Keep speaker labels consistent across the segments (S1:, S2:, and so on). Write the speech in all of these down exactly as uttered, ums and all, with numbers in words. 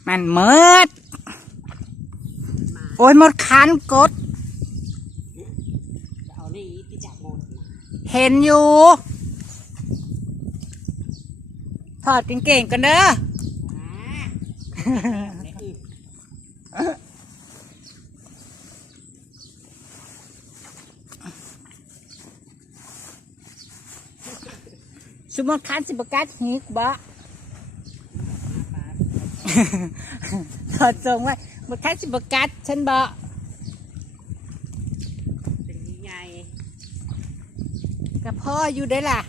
S1: มันเมิดโอ้ยหมดคันกดเห็นอยู่ถอดกางเกงกันเด้อสมมติคันสิบกัดหิกบ่ถอดทรงไว้หมดคันสิบกัดฉันบ่เป็นยังไงกับพ่ออยู่ได้ล่ะ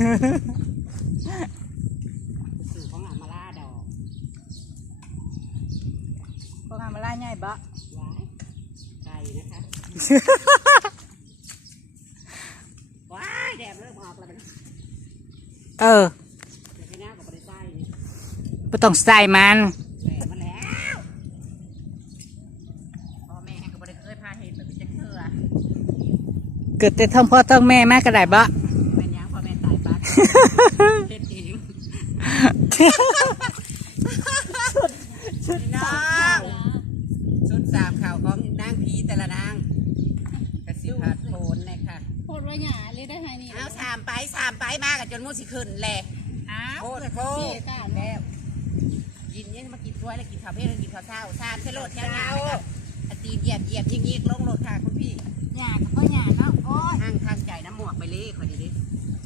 S1: สู่ของอามาล่าดอกของอามาล่าง่ายบ่ว้ายไก่นะคะว้ายแดดเริ่มออกแล้วมันเออไม่ต้องใส่มันแดดมาแล้วพ่อแม่ก็ไม่ได้เคยพาเห็นแบบจะเชื่อเกิดแต่ท้องพ่อท้องแม่มากก็ได้บ่แม่ยังพ่อแม่ตายปั๊บเฮ็ดเองชุดชุดน้องชุดสามข่าวของนางผีแต่ละนางกระสิบผัดโผล่เลยค่ะ
S2: โคตรว่าหยาเลยได้ไงนี่
S1: เอาสามไปสามไปมากกับจนมูสิขึ้นแหละอ้าวโคตรโคตรแล้วกินเนี่ยมากินถ้วยแล้วกินข้าวเพลแล้วกินข้าวเช้าสามเชลโลดเช้าเช้าอาตีเหยียบเหยียบยิงยิงลงโลดค่ะคุณพี่หยาก็หยาเนาะโอ้ยทางทางใจน้ำหมวกไปเลยคอยดีดิ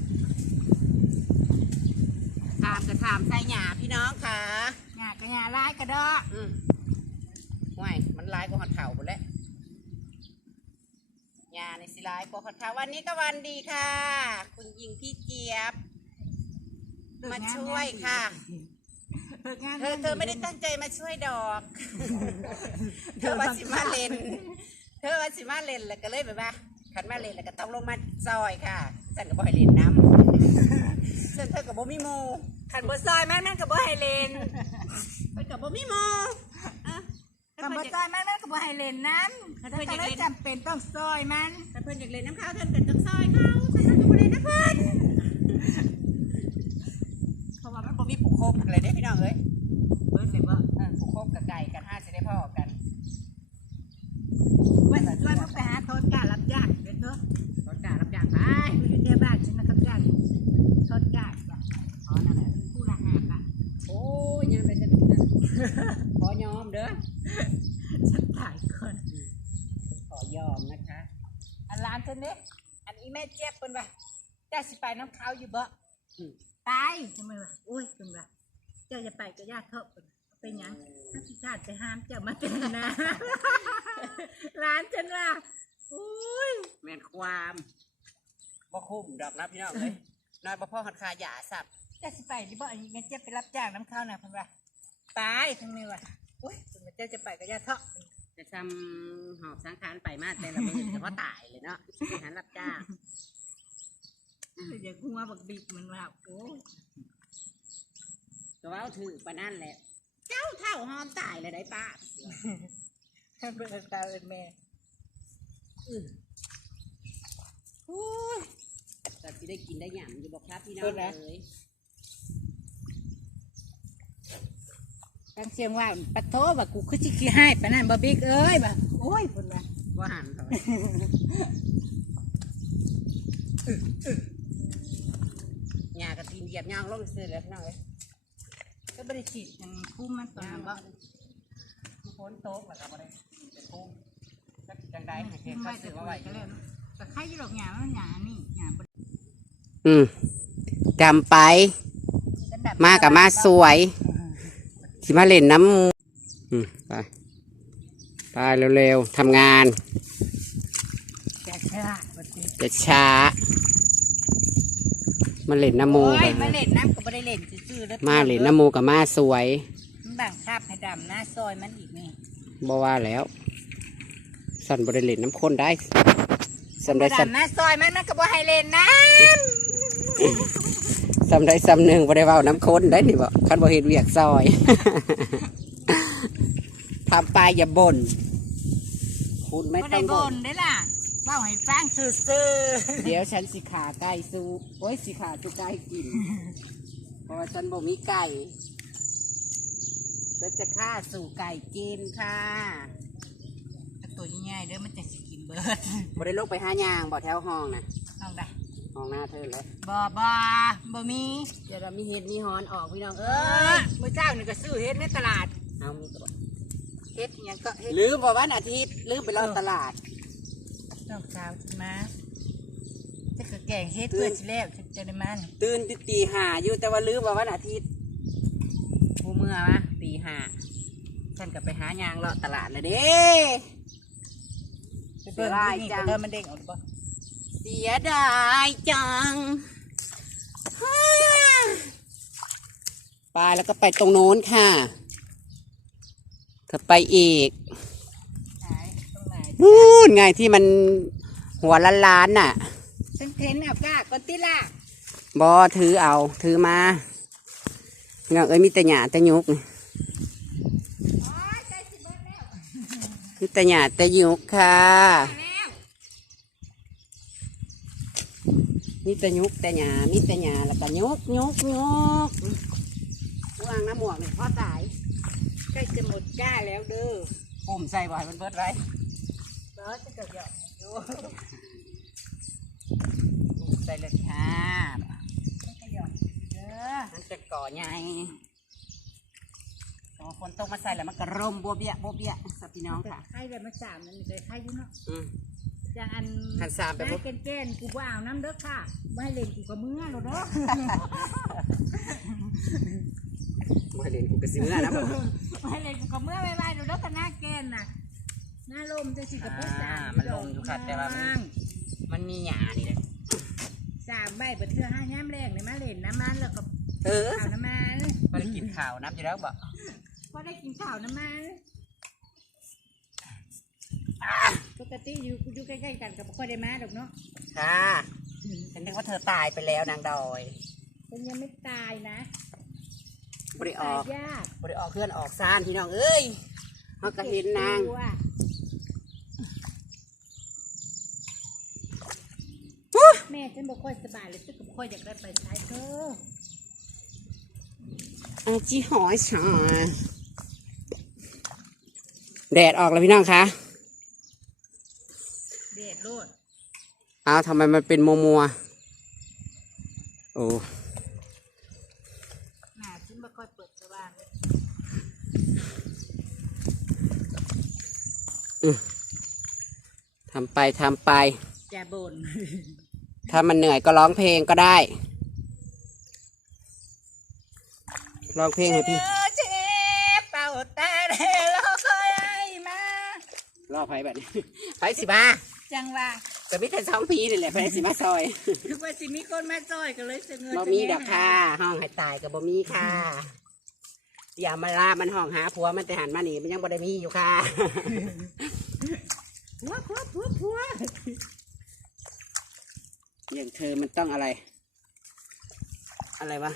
S1: ถามกระถามใส่หยาพี่น้องค่ะหยากระหยาลายกระดออืมห่วยมันลายก็หัดเข่าหมดแล้วหยาในสิลายก็หัดเข่าวันนี้ก็วันดีค่ะคุณยิงพี่เจี๊ยบมาช่วยค่ะเธอเธอไม่ได้ตั้งใจมาช่วยดอกเธอว่าสิมาเลนเธอว่าสิมาเลนแล้วก็เลยแบบว่าขันมาเลนแล้วก็ต้องลงมาซอยค่ะฉันก็บ่ให้เลนน้ำฉันเธอกับบ่มีโมขันบ่ซอยแม่นั่นกับบ่ให้เลนไปกับบ่มีโมขันบ่ซอยแม่นั่นกับบ่ให้เลนน้ำเธอก็เลยจำเป็นต้องซอยมันถ้าเพื่อนอยากเลนน้ำข้าวเธอเกิดต้องซอยเขาฉันก็บ่เลนนะเพื่อนมันบ่มีผูกโคบอะไรได้พี่น้องเอ้ยเบิ้ลเลยว่าผูกโคบกับไก่กันห้าจะได้พ่อกันว่าจะช่วยมันไปหาทอดการับจ้างเด็ดเถอะทอดการับจ้างไปอยู่ที่บ้านฉันนะครับจ้างทอดกาจ้ะอ๋อนั่นแหละผู้ละห้าบาทโอ้ยยังไปฉันขอยอมเด้อฉันถ่ายก่อนขอยอมนะคะอันร้านเธอเนี่ยอันนี้แม่เจี๊ยบเป็นว่าจะสิไปน้ำเขาอยู่บ่ไปทำไมวะโอ้ยเป็นวะเจ้าจะไปก็ยากเถอะเป็นยังถ้าพิชาติไปห้ามเจ้ามาเต็มนะร้านฉันว่าโอ้ยแม่นความบ่คุ้มดอกนะพี่น้องเลยน้อยบ่พ่อหัดคาหยาสับจะสิไปที่บ่อันนี้เจ้าไปรับจ้างน้ำข้าวนะเป็นวะไปทำไมวะโอ้ยเป็นเจ้าจะไปก็ยากเถอะจะทำหอบสังขารไปมาแต่ละมือแต่ว่าตายเลยเนาะหารับจ้างอย่าหัวบักบิดมันว่าโอ้ตัวเอาถือปะนั่นแหละเจ้าเท่าหอมตายเลยได้ป้าท่านเป็นตาเป็นแม่โอ้ยแต่ที่ได้กินได้หยำอยู่บอกครับพี่น้องเลยตั้งเสียงว่าปะโถแบบกูคือชิคีให้ปะนั่นบะบิ๊กเอ้ยแบบโอ้ยคนละว่าหันเขาหญ้ากระตีนเหยียบย่างลงซื้อแล้วพี่น้องเลยก็ไม่ได้ฉีดยังคุ้มมันตัวนั้นบ่พ้นโต๊ะแบบอะไรเป็นคุ้มก็จังได้ให้เห็นเขาซื้อมาไว้ก็แล้วแต่ใครจะหลอกหญ้ามันหญ้านี่หญ้าอืมจำไปมากับมาสวยที่มาเล่นน้ำอืมไปไปเร็วๆทำงานจะช้าจะช้ามาเล่นน้ำมูกันมาเล่นน้ำกับมาได้เล่นซื่อๆมาเล่นน้ำมูกับมาสวยมันบังคับให้ดำหน้าซอยมันอีกนี่บ่ว่าแล้วสันบริเล่นน้ำข้นได้สันได้สันหน้าซอยมันมันกับบ่ให้เล่นน้ำสันได้สันหนึ่งบริเวาน้ำข้นได้หนิบ่คันบ่เห็นเวียกซอยทำปลายอย่าบ่นคุณไม่ต้องบ่นได้ล่ะว่าให้ฟังซื่อๆเดี๋ยวฉันสิขาไก่สูโอ้ยสิขาสุไก่กินเพราะว่าฉันบ่มีไก่
S3: เราจะฆ่าสู่ไก่จีนค่ะ
S1: ตัวง่ายๆเด้อมันจะสิกินเบิด
S3: บ่ได้ลงไปหายางบ่แถวห้องนะ
S1: เอาได้
S3: ห้องหน้าเธอเลย
S1: บ่บ่บ่มี
S3: เดี๋ยวเรามีเห็ดมีฮอนออกพี่น้อง
S1: เอ
S3: เอ้
S1: อย เมื่อเช้านี่ก็ซื้อเฮ็ดในตลาด
S3: เอามีตัว
S1: เฮ็ดอิหยังก็เฮ็ด
S3: ลืมว่าวันอาทิตย์ลืมไปรอตลาด
S1: น้องสาวสิมาจะก็แกงเฮ็ดเพื่อสิแล้วจะได้มัน
S3: ตื่นตีห้าอยู่แต่ว่าลืมว่าวันอาทิตย์ผู้เมื่อวะตีห้าฉันก็ไปหายางเลาะตลาดเลยเด้
S1: ไปเบิ่งดูนี่ก็เด้อมันเด้งออกบ่
S3: เสียดายจังฮ่าไปแล้วก็ไปตรงโน้นค่ะเธอไปอีก
S1: ไหนตรงไหน
S3: นู่นไงที่มันหัวล้านๆน่ะ
S1: ฉันเห็นเอาก้าก่อนติล่ะ
S3: บอถือเอาถือมาเงาเอ้ยมีแต่หยาแต่ยุกนี่
S1: อ๋อใจสิเบิดแล้ว
S3: มีแต่หยาแต่ยุกค่ะ
S1: แล้ว
S3: มีแต่ยุกแต่หยามีแต่หยาแล้วก็ยุกยุกยุกวางน้ำหมวกเนี่ยพ่อตาย
S1: ใกล้จะหมดก้าแล้วเด้อ
S3: ปุ่มใส่บ่อยมันเบิดไร
S1: เบิดจะเกิดหยอกดู
S3: ปุ่มใส่เลยค่ะ
S1: จะเกิดหยอกเด้อ
S3: มันจะก่อใหญ่พอคนตกมาใส่แล้วมันก็ร่มบัวเบี้ยบัวเบี้ยสับพี่น้องค่ะ
S1: ไข่ได้มาสามนั่นนี่เลยไข่อยู่เนาะ
S3: อืม
S1: อย่างอัน
S3: หันสามไปบ่
S1: บ่แก่นๆกูบ่เอาน้ำเด้อค่ะไม่ให้เล่นกูกับมือแล้วเด้อ
S3: มาเล่นกูกระซิบหน้านะบ่
S1: ไม่ให้เล่นกูกับมือไว้ๆเด้อแต่หน้าแก่นน่ะหน้าลมจะสิกับพวกสาม
S3: มันลงอยู่ค่ะแต่ว่ามัน มันมีหยานี่แหละ
S1: สามใบเปิดเทื่อห้าย้ำแรงในมาเล่นน้ำมันแล้วก็
S3: เออ
S1: ข่าวน้ำมัน
S3: พอได้กินข้าวน้ำอยู่แล้วบ่
S1: พอได้กินข่าวน้ำมันปกติอยู่อยู่ใกล้ๆกันกับพ่อได้มาดอกเนาะ
S3: ค่ะฉันนึกว่าเธอตายไปแล้วนางดอย
S1: เป็นยังไม่ตายนะ
S3: บริอ
S1: ตา
S3: อย ก
S1: ยาก
S3: บริออกเพื่อนออกซ่านพี่น้องเอ้ยเขาก็เห็นนาง
S1: ตัว แม่ฉันบอกค่อยสบายเลยฉันก็บ่ค่อยอยากได้ไปใช้เธอ
S3: อาจีหอยชาแดดออกแล้วพี่น้องคะ
S1: เด็ดโลด
S3: อ้าวทำไมมันเป็นมัวมัวๆโอ้
S1: หน้าฉันบ่ค่อยเปิดสว่างเลย
S3: ทำไปทำไป
S1: จะบ่น
S3: ถ้ามันเหนื่อยก็ร้องเพลงก็ได้ ร้องเพลงให้พี่
S1: เจ็บเป่าแต่เดเราคอยไอ้มาร
S3: อไผแบบนี้ ไผสิมา
S1: จังว่า
S3: ก็มีแต่สองพีนี่แหละไผสิมาซอย
S1: คือว่าสิมีคนมาจอยก็เลยเสนอ
S3: บ่มีดอกค่ะ ห้องให้ตายกับบ่มีค่ะ อย่ามาลามันห้องหาผัวมันแต่หันมาหนีมันยังบ่ได้มีอยู่ค่ะ
S1: ผัวผัวผัวผัว
S3: อย่างเธอมันต้องอะไร อะไรวะ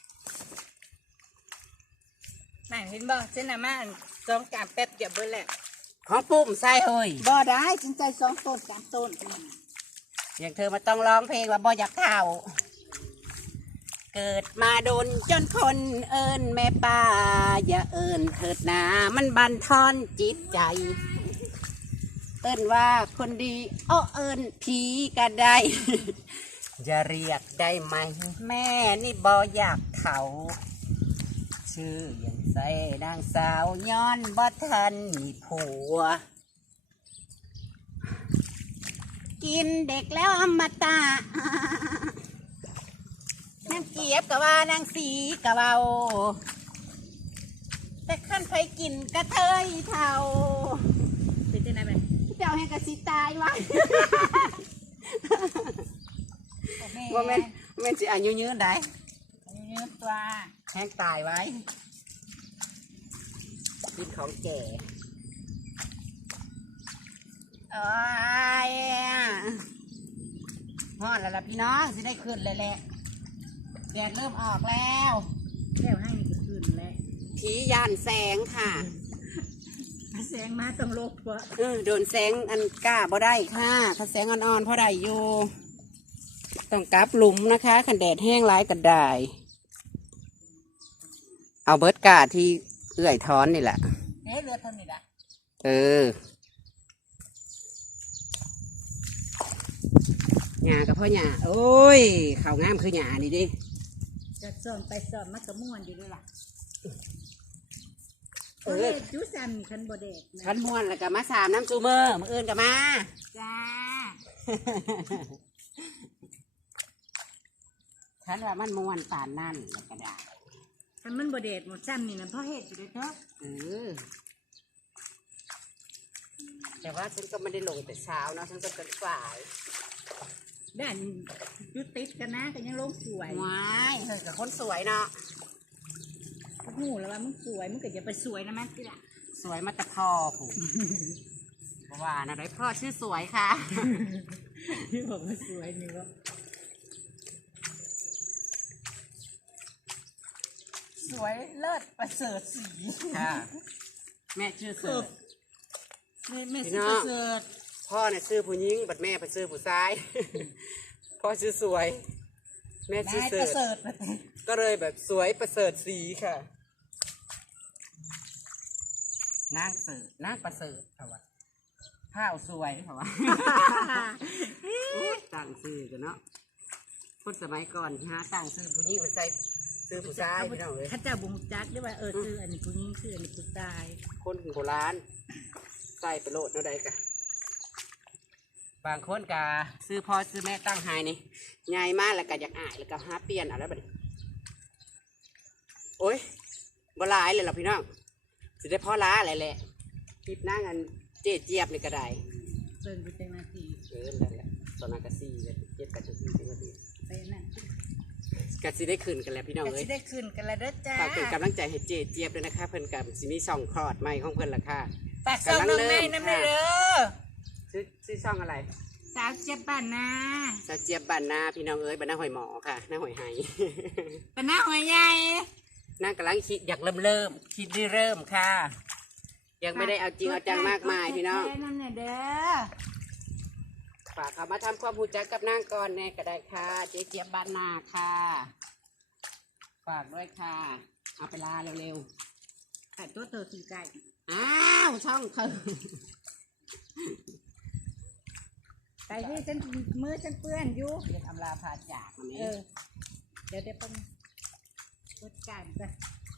S1: น่าเห็นบ่เส้นหน้ามันสองกามแป๊บเดียวเบิดแล้ว
S3: ของปุ่มใส่เฮ้ย
S1: บ่ได้ฉันใจสองต้นสามต้น
S3: อย่างเธอมันต้องร้องเพลงว่าบ่อยากเท่า เกิดมาโดนจนคนเอิญแม่ป้า อย่าเอิญเถิดนามันบันทอนจิตใจ เอิญว่าคนดีอ้อเอิญผีก็ได้ อย่าเรียกได้ไหม แม่นี่บ่อยากเท่า ชื่ออย่างใส่นางสาวย้อนบ่ทันมีผัว กินเด็กแล้วอมตะ นางเกียบกะว่านางสีกะเบาแต่ขั้นไปกินกระเทยเท่า
S1: เป็นจังได๋แม่
S3: เจ้าให้กระสิตายวะ
S1: แม่
S3: ว่าแม่นแม่นสิอายุยืนได้
S1: ยืนตัว
S3: แห้งตายไว้กินของแก่โอ้ยฮอดแล้วล่ะพี่น้องสิได้ขึ้นเลยแหละแดดเริ่มออกแล้ว
S1: แก้วให้นี่ก็ขึ้นแล้ว
S3: ผีย่านแสงค่ะ
S1: แสงมาต้องลบวะ
S3: เออโดนแสงอันกล้าบ่ได้ค่ะถ้าแสงอ่อนๆพอได้อยู่ต้องกลับหลุมนะคะขันแดดแห้งร้ายก็ได้เอาเบิร์ดกาที่เอื้อยท้อนนี่แหละ
S1: เฮ้ยเรือเท่านี้ละ
S3: เออหญ้ากับพ่อหญ้าโอ้ยเขาวงามคือหญ้านี่ดิ
S1: จะสอนไปสอนมักกะม่วนอยู่ด้วยล่ะ
S3: เอ
S1: เอ
S3: อ
S1: อจุซันคันบ่เด็ดนะ
S3: ขันม้วนแล้วก็มาสามน้ำซูเมอร์มืออื่นก็มา
S1: จ้า
S3: ฉันว่ามันม้วนตานนั่นแล้วก็ได้
S1: คันมันบ่เด็ดหมดซ้ำนี่นะพ่อเฮ็ดอยู่ด้วยเถอะ
S3: เออแต่ว่าฉันก็ไม่ได้ลงแต่เช้าเนาะฉันก็เป็นฝ่าย
S1: ด้านอยุติดกันนะก็ยังลงสวย
S3: ว้ายเธอกับคนสวยเนาะ
S1: หูแล้วว่ามึงสวยมึงก็อย่าไปสวยนะแม่ที่ละ
S3: สวยมาแต่พ่อผูเพราะว่านะได้พ่อชื่อสวยค่ะ
S1: ที่บอกว่าสวยนี่ก็
S3: สวยเลิศประเสริฐสีค่ะแม่ชื่อเสิร์ช
S1: ไม่ไม่
S3: พี่
S1: สิ
S3: น้อง
S1: ประเสริฐ
S3: พ่อเนี่ยชื่อผู้หญิงบัดแม่เป็นชื่อผู้ชาย พ่อชื่อสวย แม่ชื่อน
S1: าย
S3: เสิ
S1: ป
S3: ร์
S1: ระ
S3: ช
S1: เสริฐ
S3: ก็เลยแบบสวยประเสริฐสีค่ะนางเสิร์ชนางประเสริฐค่ะวะข้าวสวยค่ะวะ ตั้งชื่อกันเนาะคนสมัยก่อนหาตั้งชื่อผู้หญิงไปใส่ชื่อผู้ชายพี่น้องเลย
S1: ข้าเจ้าบุญจักด้วยว่าเออชื่ออันนี้ผู้หญิงชื่ออันนี้ผู้ชาย
S3: คนโบราณใส่ไปโลดเนาะใดกะบางคนกะซื้อพ่อซื้อแม่ตั้งหายนี่ใหญ่มากแล้วก็อยากอายแล้วก็หาเปลี่ยนเอะไรแบบนี้โอ้ยบหลายเลยเหรอพี่น้องสิได้พ่อล้าอะไรแหละคลิปหน้างันเจ๊เจี๊ยบนี่ก็ได้
S1: เพิ่นอยู่จังนาที
S3: เออนั่นแหละตอนนั้นก็สี่เลยเจ็ดแปดนาทีสิบนาที
S1: ไปนั่น
S3: ก็สิได้ขึ้นกันแล้วพี่น้อง
S1: ก็
S3: เอ้ย
S1: สิได้ขึ้นกันแล้วเด้อจ้า
S3: ฝากเป็นกำลังใจให้เจ๊เจี๊ยบด้วยนะคะเพิ่นกับสิมีช่องคลอดใหม่ของเพิ่นล่ะค่ะ
S1: ฝากส่งน้องแม่น้ำเด้อ
S3: ชื่อชื่อช่องอะไร
S1: สาวเจ็บบ้านนา
S3: สาวเจี๊ยบบ้านนาพี่น้องเอ้ยบ้านนาหอยหมอค่ะหน้าหอยไห
S1: เป็นหน้าหัวใหญ่
S3: นั่งกำลังคิดอยากเริ่มเริ่มคิดได้เริ่มค่ะ ยังไม่ได้เอาจริงเอาจังมากมายพี่น้อง
S1: แค่นั้นน่ะเด้อ
S3: ฝากเขามาทำความรู้จักกับนางก่อนแน่ก็ได้ค่ะเจ๊เจี๊ยบบ้านนาค่ะฝากด้วยค่ะเอาไปลาเร็ว
S1: แต่ตัวเธอคือไก่
S3: ๆอ้าวช่องเธอ
S1: ไปที่ฉันมือฉันเปื้อนอยู่
S3: เรียกอำลาพาจากมาไหม
S1: เออ เดี๋ยวเดี๋ยวเป็นรถการไป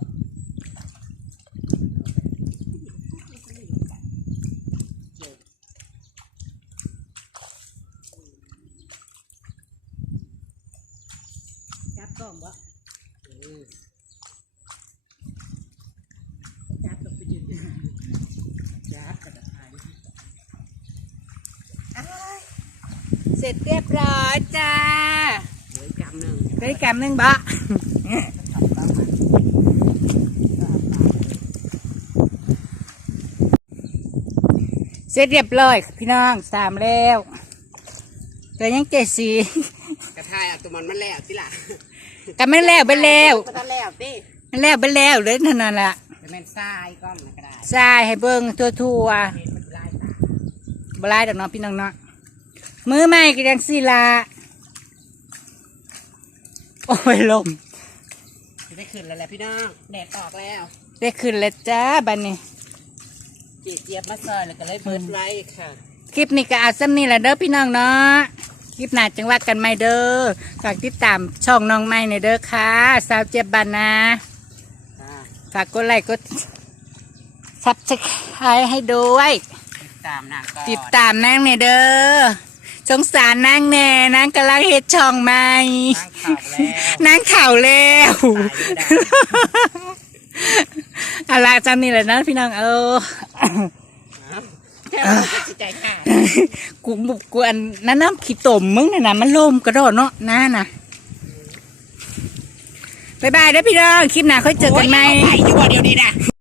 S1: จับกล้องบ่
S3: เออ
S1: จับตกไปยืน
S3: จ้ากระดาษ
S1: อ้ายเสร็จเรียบร้อยจ้า
S3: เหลืออีกกำหนึ่ง
S1: ได้กำหนึ่งบ่เสร็จเรียบร้อยพี่น้องสามแล้วแต่ยังเจ็ดสี
S3: กระทายเอาตัวมันมันแล้วสิล่ะ
S1: กันไม่แล้วไปแล้ว
S3: มันแล้วสิ
S1: มันแล้วไปแล้วเลยเท่านั้นแหละ
S3: จะเป็นทรายก้อนมันก็ได้
S1: ใช่ให้เบิ้งทั่วทั่ว
S3: เห็นมันลายตา
S1: บลายดอกเน้องพี่น้องเนาะมือใหม่ก็ยังสีลาโอ้ยลม
S3: จะได้ขึ้นแล้วแหละพี่น้องแดดออกแล้ว
S1: ได้ขึ้นแล้วจ้าบันนี้
S3: เจี๊ยบเจี๊ยบมาซอยแล้วก็เลยเบิร์ดไลท์ค่ะ
S1: คลิปนี้ก็เอาซ้ำนี่แหละเด้อพี่น้องเนาะคลิปหน้าจังว่ากันไม่เด้อฝากติดตามช่องน้องไม่ในอยเด้อค่ะสาวเจ็บบันนะ
S3: อ่า
S1: ฝากกดไลค์กดซับสไครต์ให้ด้วย
S3: ติดตามนางก่อน
S1: ติดตามนางเนี่ยเด้อสงสารนางแน่นางกำลังเฮ็ดช่องใหม่
S3: นางข่าวแล้ว
S1: นางเข่าแล้ว อะไรจำนี่แหละนะพี่น้องเออ
S3: แค่ว่าจะใจขาด
S1: กูกูอันนั้นน้ำขี้ตมมึงน่ะนะมันลมกระโดดเนาะน่าน่ะบายบายเด้อพี่น้องคลิปหน้าค่อยเจอกันใหม่
S3: ไปอยู่บ่เดี๋ยวนี้นะ